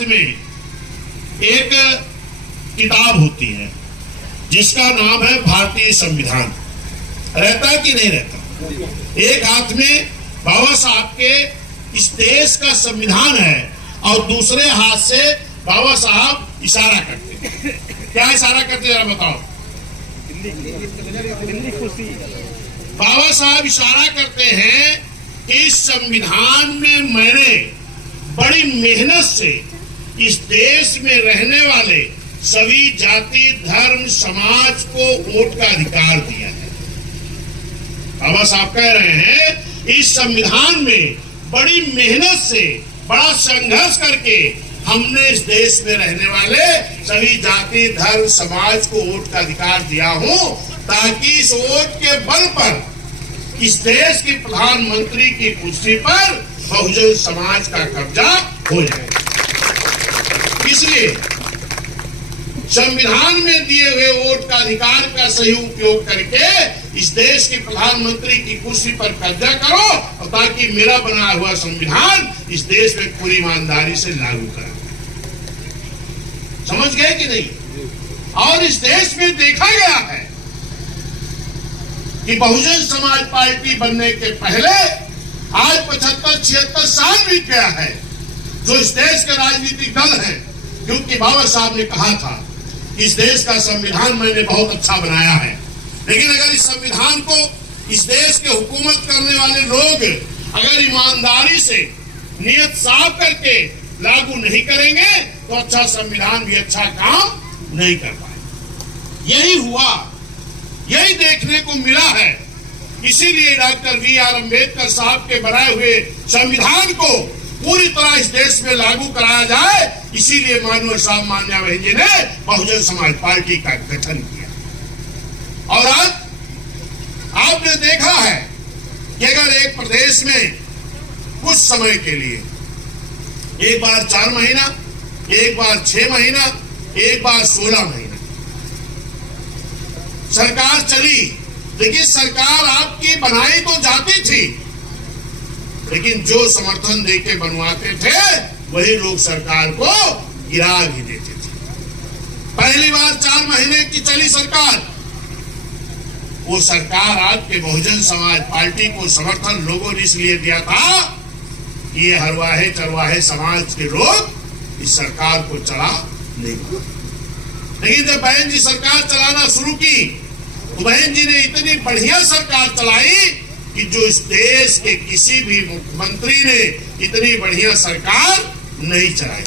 में एक किताब होती है जिसका नाम है भारतीय संविधान। रहता कि नहीं रहता? एक हाथ में बाबा साहब के इस देश का संविधान है और दूसरे हाथ से बाबा साहब इशारा करते हैं। क्या इशारा करते जरा बताओ? बाबा साहब इशारा करते हैं कि इस संविधान में मैंने बड़ी मेहनत से इस देश में रहने वाले सभी जाति धर्म समाज को वोट का अधिकार दिया है। बाबा साहब कह रहे हैं इस संविधान में बड़ी मेहनत से बड़ा संघर्ष करके हमने इस देश में रहने वाले सभी जाति धर्म समाज को वोट का अधिकार दिया हूं, ताकि इस वोट के बल पर इस देश के प्रधानमंत्री की कुर्सी पर बहुजन समाज का कब्जा हो जाए। इसलिए संविधान में दिए हुए वोट का अधिकार का सही उपयोग करके इस देश के प्रधानमंत्री की कुर्सी पर कब्जा करो, और ताकि मेरा बनाया हुआ संविधान इस देश में पूरी ईमानदारी से लागू करा। समझ गए कि नहीं? और इस देश में देखा गया है कि बहुजन समाज पार्टी बनने के पहले आज 75-76 साल बीत गया है जो इस देश के राजनीतिक दल है, क्योंकि बाबा साहब ने कहा था इस देश का संविधान मैंने बहुत अच्छा बनाया है, लेकिन अगर इस संविधान को इस देश के हुकूमत करने वाले लोग अगर ईमानदारी से नियत साफ करके लागू नहीं करेंगे तो अच्छा संविधान भी अच्छा काम नहीं कर पाए। यही हुआ, यही देखने को मिला है। इसीलिए डॉक्टर बी.आर. अम्बेडकर साहब के बनाए हुए संविधान को पूरी तरह इस देश में लागू कराया जाए, इसीलिए माननीय साहब मान्या बहन जी ने बहुजन समाज पार्टी का गठन किया। और आज आपने देखा है कि अगर एक प्रदेश में कुछ समय के लिए एक बार 4 महीना, एक बार 6 महीना, एक बार 16 महीना सरकार चली, लेकिन सरकार आपकी बनाई तो जाती थी, लेकिन जो समर्थन देके बनवाते थे वही लोग सरकार को गिरा भी देते थे। पहली बार 4 महीने की चली सरकार, वो सरकार आपके बहुजन समाज पार्टी को समर्थन लोगों ने इसलिए दिया था कि ये हरवाहे चरवाहे समाज के लोग इस सरकार को चला नहीं पाए। लेकिन जब बहन जी सरकार चलाना शुरू की तो बहन जी ने इतनी बढ़िया सरकार चलाई कि जो इस देश के किसी भी मुख्यमंत्री ने इतनी बढ़िया सरकार नहीं चलाई।